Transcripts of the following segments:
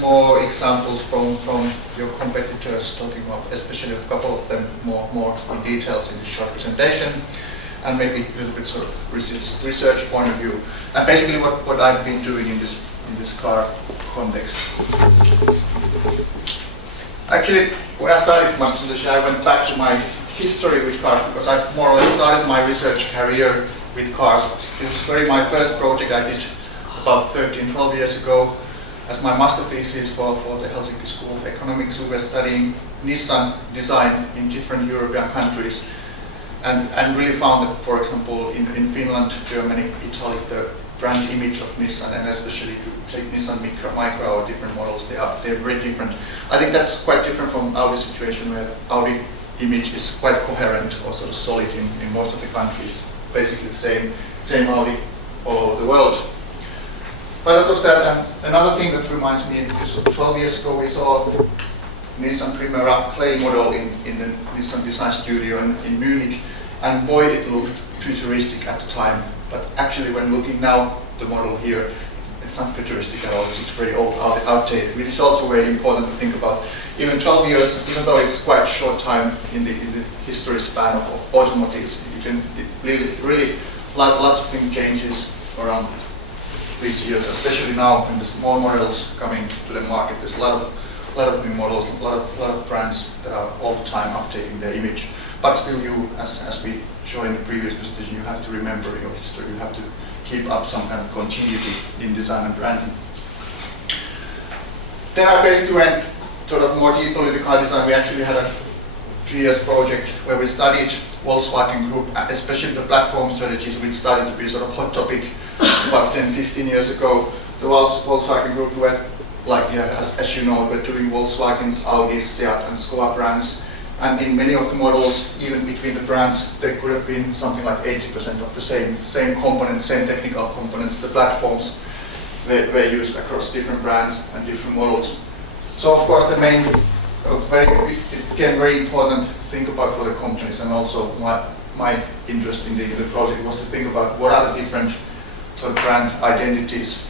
more examples from your competitors, talking about especially a couple of them more in details in this short presentation, and maybe a little bit sort of research point of view, and basically what I've been doing in this car context. Actually, when I started my presentation, I went back to my history with cars because I more or less started my research career with cars. It was my first project I did about 13-12 years ago as my master thesis for the Helsinki School of Economics. We were studying Nissan design in different European countries and really found that, for example, in Finland, Germany, Italy, the brand image of Nissan, and especially if you take Nissan Micra or different models, they're very different. I think that's quite different from Audi's situation, where Audi image is quite coherent or sort of solid in most of the countries. Basically the same Audi all over the world. But that was that. And another thing that reminds me is 12 years ago we saw Nissan Primera clay model in the Nissan Design Studio in Munich, and boy, it looked futuristic at the time. But actually, when looking now, the model here, it's not futuristic at all. It's very old, outdated. It is also very important to think about. Even 12 years, even though it's quite a short time in the history span of automotives, it really lots of things changes around these years, especially now when there's more models coming to the market. There's a lot of new models, a lot of brands that are all the time updating their image. But still, you, as we show in the previous presentation, you have to remember your history. You have to keep up some kind of continuity in design and branding. Then I basically went sort of more deeply into car design. We actually had a few years project where we studied Volkswagen Group, especially the platform strategies, which started to be sort of hot topic about 10-15 years ago. The Volkswagen Group were, like, as you know, we're doing Volkswagen's, Audi's, Seat and Skoda brands. And in many of the models, even between the brands, there could have been something like 80% of the same components, same technical components. The platforms were used across different brands and different models. So of course the main, it became very important to think about for the companies, and also my interest in the project was to think about what are the different sort of brand identities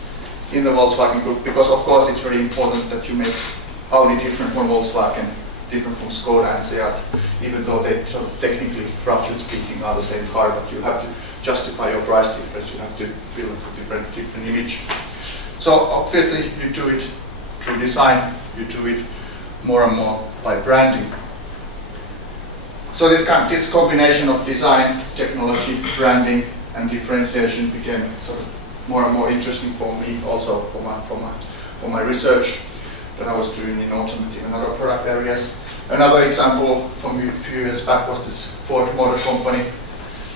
in the Volkswagen Group, because of course it's very important that you make Audi different from Volkswagen, different from Skoda and Seat, even though they sort of technically, roughly speaking, are the same car, but you have to justify your price difference, you have to build a different image. So obviously you do it through design, you do it more and more by branding. So this combination of design, technology, branding and differentiation became sort of more and more interesting for me, also for my research that I was doing in automotive and other product areas. Another example from a few years back was this Ford Motor Company,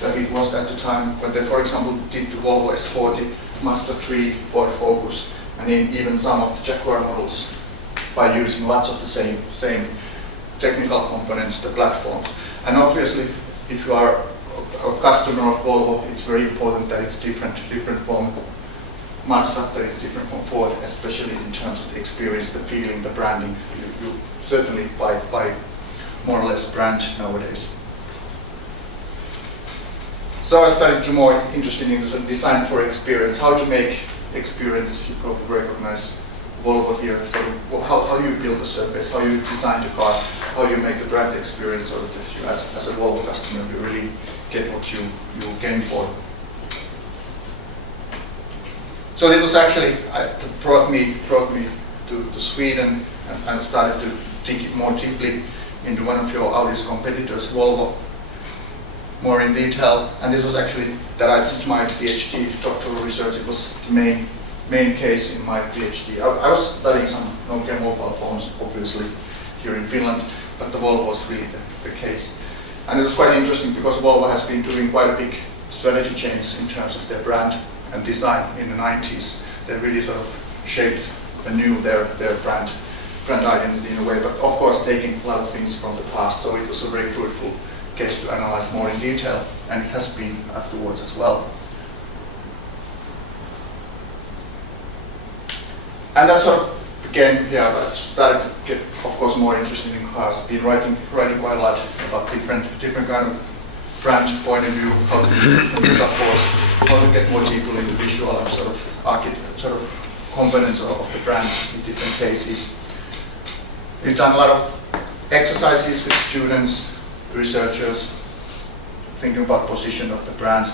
that it was at the time when they, for example, did the Volvo S40, Mazda 3, Ford Focus, and even some of the Jaguar models by using lots of the same technical components, the platforms. And obviously, if you are a customer of Volvo, it's very important that it's different from Mazda, that it's different from Ford, especially in terms of the experience, the feeling, the branding. You certainly buy more or less brand nowadays. So I started to more interested in design for experience, how to make experience. You probably recognize Volvo here. So how you build the surface, how you design the car, how you make the brand experience, so that you, as a Volvo customer, you really get what you gain for. So it was actually brought me to Sweden and started to dig more deeply into one of your Audi's competitors, Volvo, more in detail. And this was actually that I did my PhD doctoral research. It was the main case in my PhD. I was studying some Nokia mobile phones, obviously, here in Finland, but the Volvo was really the case. And it was quite interesting because Volvo has been doing quite a big strategy change in terms of their brand and design in the 90s. They really sort of shaped anew their brand identity in a way, but of course taking a lot of things from the past. So it was a very fruitful case to analyze more in detail, and it has been afterwards as well. And that sort of began, I started to get, of course, more interested in cars. Been writing quite a lot about different kind of brand point of view, how to get more deeply into visual and sort of components of the brands in different cases. We've done a lot of exercises with students, researchers, thinking about position of the brands,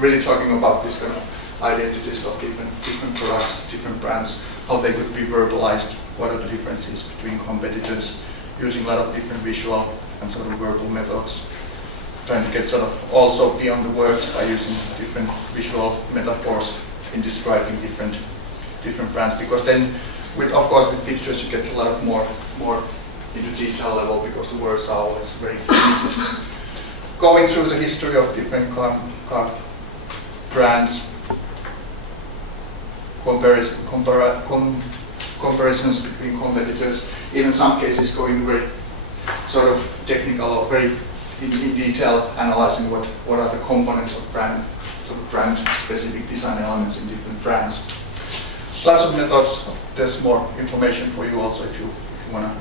really talking about this kind of identities of different products, different brands, how they could be verbalized, what are the differences between competitors, using a lot of different visual and sort of verbal methods, trying to get sort of also beyond the words by using different visual metaphors in describing different brands, because then with pictures you get a lot of more into detail level, because the words are always very limited. Going through the history of different car brands, comparisons between competitors, even some cases going very sort of technical or very in detail, analyzing what are the components of brand specific design elements in different brands. Lots of methods. There's more information for you also if you want to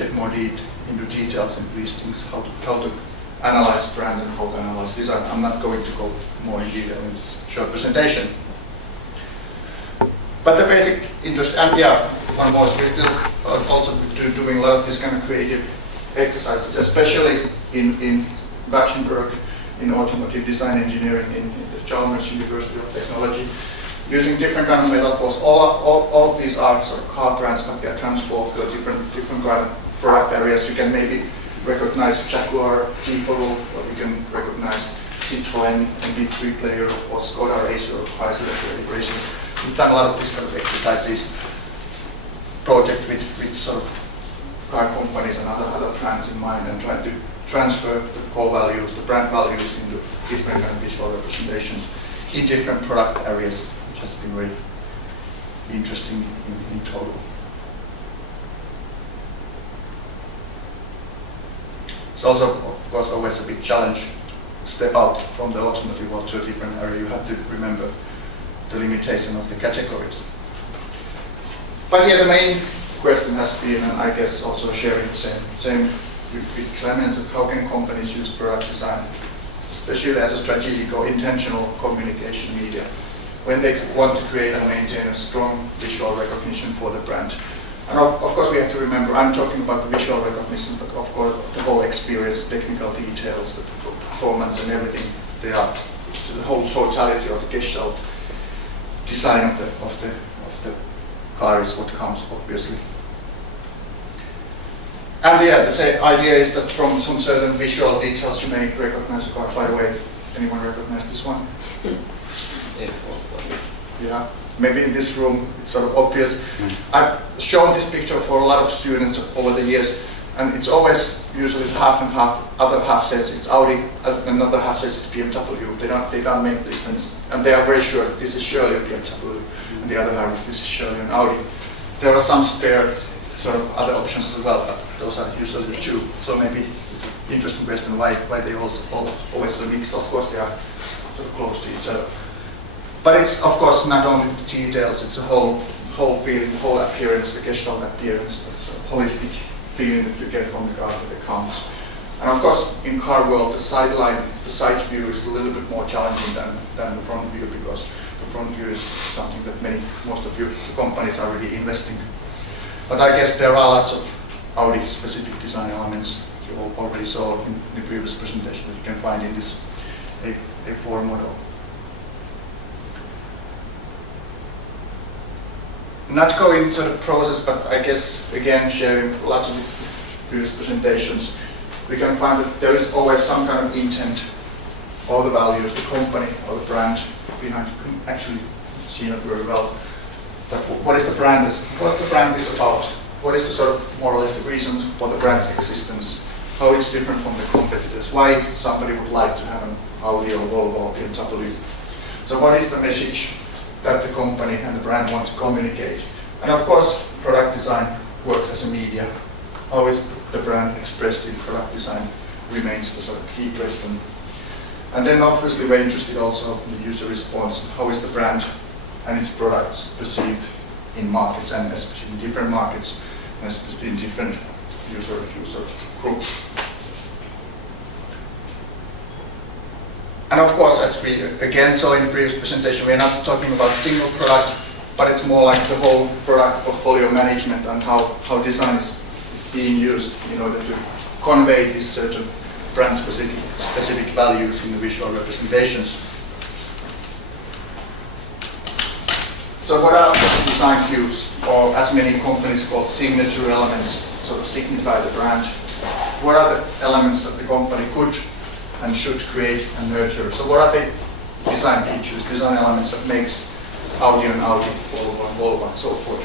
get more into details and these things, how to analyze brands and how to analyze design. I'm not going to go more in detail in this short presentation. But the basic interest, and yeah, one more, we're still also doing a lot of this kind of creative exercises, especially in Gothenburg, in automotive design engineering, in the Chalmers University of Technology, using different kind of metaphors. All of these are sort of car brands, but they are transformed to different kind of product areas. You can maybe recognize Jaguar, T-Polo, or you can recognize Citroën, MP3 player, or Skoda Racer, or Chrysler Calibration. We've done a lot of these kind of exercises, project with sort of car companies and other brands in mind, and trying to transfer the core values, the brand values, into different kind of visual representations in different product areas, which has been very interesting in total. It's also, of course, always a big challenge to step out from the automotive world to a different area. You have to remember the limitation of the categories. But yeah, the main question has been, and I guess also sharing the same with Clemens, of how can companies use product design, especially as a strategic or intentional communication media, when they want to create and maintain a strong visual recognition for the brand. And of course we have to remember, I'm talking about the visual recognition, but of course the whole experience, the technical details, the performance and everything, they are to the whole totality of the Gestalt design of the car is what counts, obviously. And yeah, the same idea is that from some certain visual details you may recognize a car. By the way, anyone recognize this one? Yeah, maybe in this room it's sort of obvious. I've shown this picture for a lot of students over the years, and it's always usually half and half. Other half says it's Audi, another half says it's BMW. They don't make the difference, and they are very sure that this is surely a BMW, and the other half this is surely an Audi. There are some spare sort of other options as well, but those are usually the two. So maybe it's an interesting question why they also always the mix. Of course they are sort of close to each other. But it's of course not only the details, it's a whole feeling, whole appearance, the Gestalt appearance, the sort of holistic feeling that you get from the car that counts. And of course in car world the side view is a little bit more challenging than the front view, because the front view is something that most of the companies are really investing. But I guess there are lots of Audi specific design elements you already saw in the previous presentation that you can find in this A4 model. Not going into the process, but I guess again sharing lots of these previous presentations, we can find that there is always some kind of intent or the values, the company or the brand behind. You can actually see it very well. But what is the brand? What the brand is about? What is the sort of more or less the reasons for the brand's existence? How it's different from the competitors? Why somebody would like to have an Audi or Volvo or BMW? So what is the message that the company and the brand want to communicate? And of course, product design works as a media. How is the brand expressed in product design remains the sort of key question. And then obviously we're interested also in the user response. How is the brand and its products perceived in markets, and especially in different markets, and especially in different user groups. And of course, as we again saw in the previous presentation, we're not talking about single product but it's more like the whole product portfolio management and how design is being used in order to convey these certain brand specific values in the visual representations. So what are design cues, or as many companies call signature elements, sort of signify the brand? What are the elements that the company could and should create and nurture? So what are the design features, design elements that makes Audi and Audi, Volvo and Volvo and so forth?